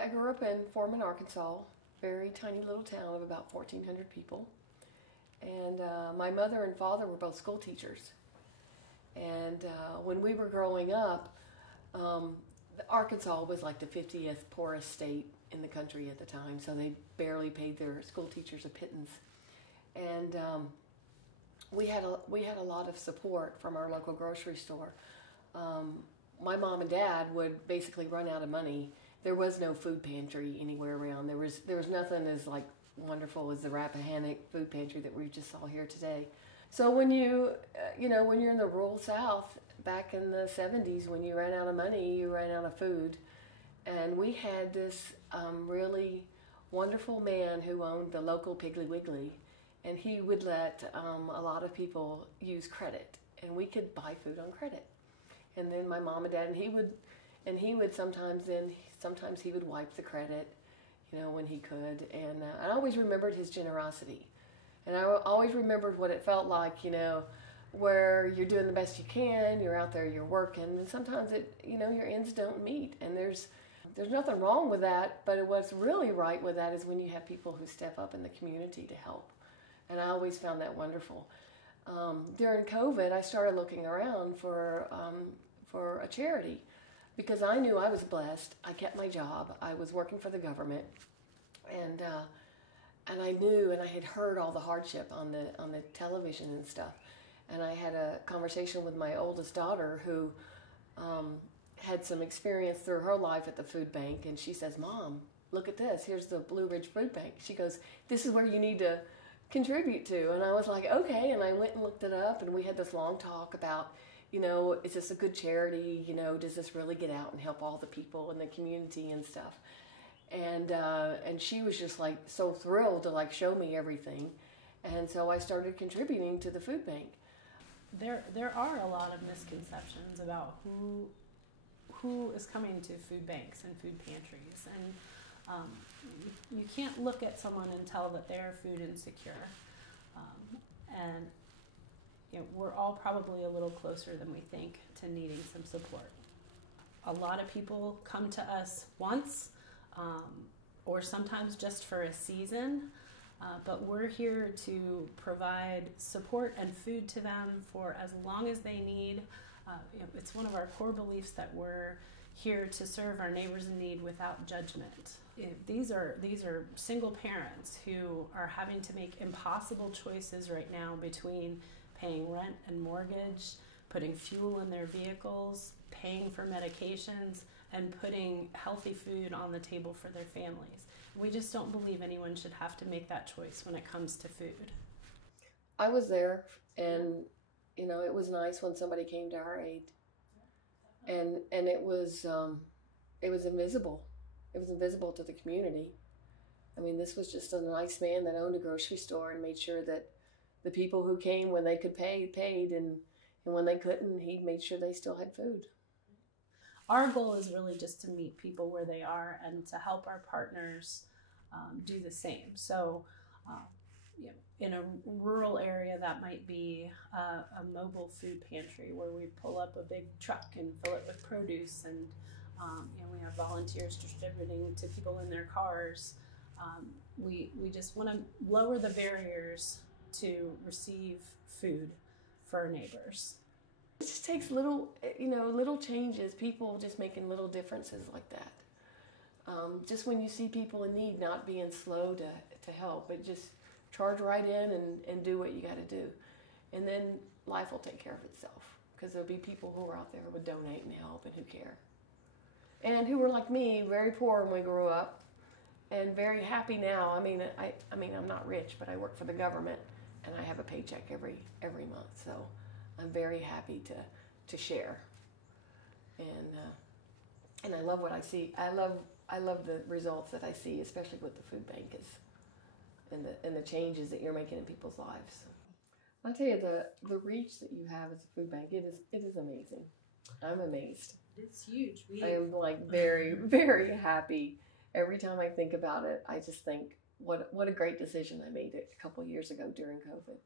I grew up in Foreman, Arkansas, very tiny little town of about 1,400 people. And my mother and father were both school teachers. And when we were growing up, Arkansas was like the 50th poorest state in the country at the time, so they barely paid their school teachers a pittance. And we had a lot of support from our local grocery store. My mom and dad would basically run out of money. There was no food pantry anywhere around. There was nothing as like wonderful as the Rappahannock food pantry that we just saw here today. So when when you're in the rural South back in the 70s, when you ran out of money, you ran out of food. And we had this really wonderful man who owned the local Piggly Wiggly, and he would let a lot of people use credit, and we could buy food on credit. And then my mom and dad, and he would sometimes he would wipe the credit, when he could. And I always remembered his generosity. And I always remembered what it felt like, where you're doing the best you can, you're out there, you're working, and sometimes your ends don't meet. And there's nothing wrong with that, but what's really right with that is when you have people who step up in the community to help. And I always found that wonderful. During COVID, I started looking around for a charity because I knew I was blessed. I kept my job. I was working for the government, and I knew, and I had heard all the hardship on the television and stuff. And I had a conversation with my oldest daughter who had some experience through her life at the food bank, and she says, "Mom, look at this. Here's the Blue Ridge Food Bank." She goes, "This is where you need to contribute to." And I was like, okay, and I went and looked it up, and we had this long talk about, is this a good charity? Does this really get out and help all the people in the community and stuff? And she was just like so thrilled to like show me everything. And so I started contributing to the food bank. There are a lot of misconceptions about who is coming to food banks and food pantries, and you can't look at someone and tell that they're food insecure. And we're all probably a little closer than we think to needing some support. A lot of people come to us once, or sometimes just for a season, but we're here to provide support and food to them for as long as they need. It's one of our core beliefs that we're here to serve our neighbors in need without judgment. These are single parents who are having to make impossible choices right now between paying rent and mortgage, putting fuel in their vehicles, paying for medications, and putting healthy food on the table for their families. We just don't believe anyone should have to make that choice when it comes to food. I was there, and it was nice when somebody came to our aid, and it was invisible. It was invisible to the community. I mean, this was just a nice man that owned a grocery store and made sure that the people who came when they could pay, paid, and when they couldn't, he made sure they still had food. Our goal is really just to meet people where they are and to help our partners do the same. So, in a rural area, that might be a mobile food pantry where we pull up a big truck and fill it with produce, and we have volunteers distributing to people in their cars. We just want to lower the barriers to receive food for our neighbors. It just takes little changes, people just making little differences like that. Just when you see people in need, not being slow to help, but just charge right in and do what you got to do. And then life will take care of itself, because there'll be people who are out there who would donate and help and who care. And who were like me, very poor when we grew up, and very happy now. I mean, I'm not rich, but I work for the government, and I have a paycheck every month. So I'm very happy to share. And I love what I see. I love the results that I see, especially with the food bank and the changes that you're making in people's lives. I'll tell you, the reach that you have as a food bank, it is amazing. I'm amazed. It's huge. I am like very, very happy. Every time I think about it, I just think what a great decision I made it a couple years ago during COVID.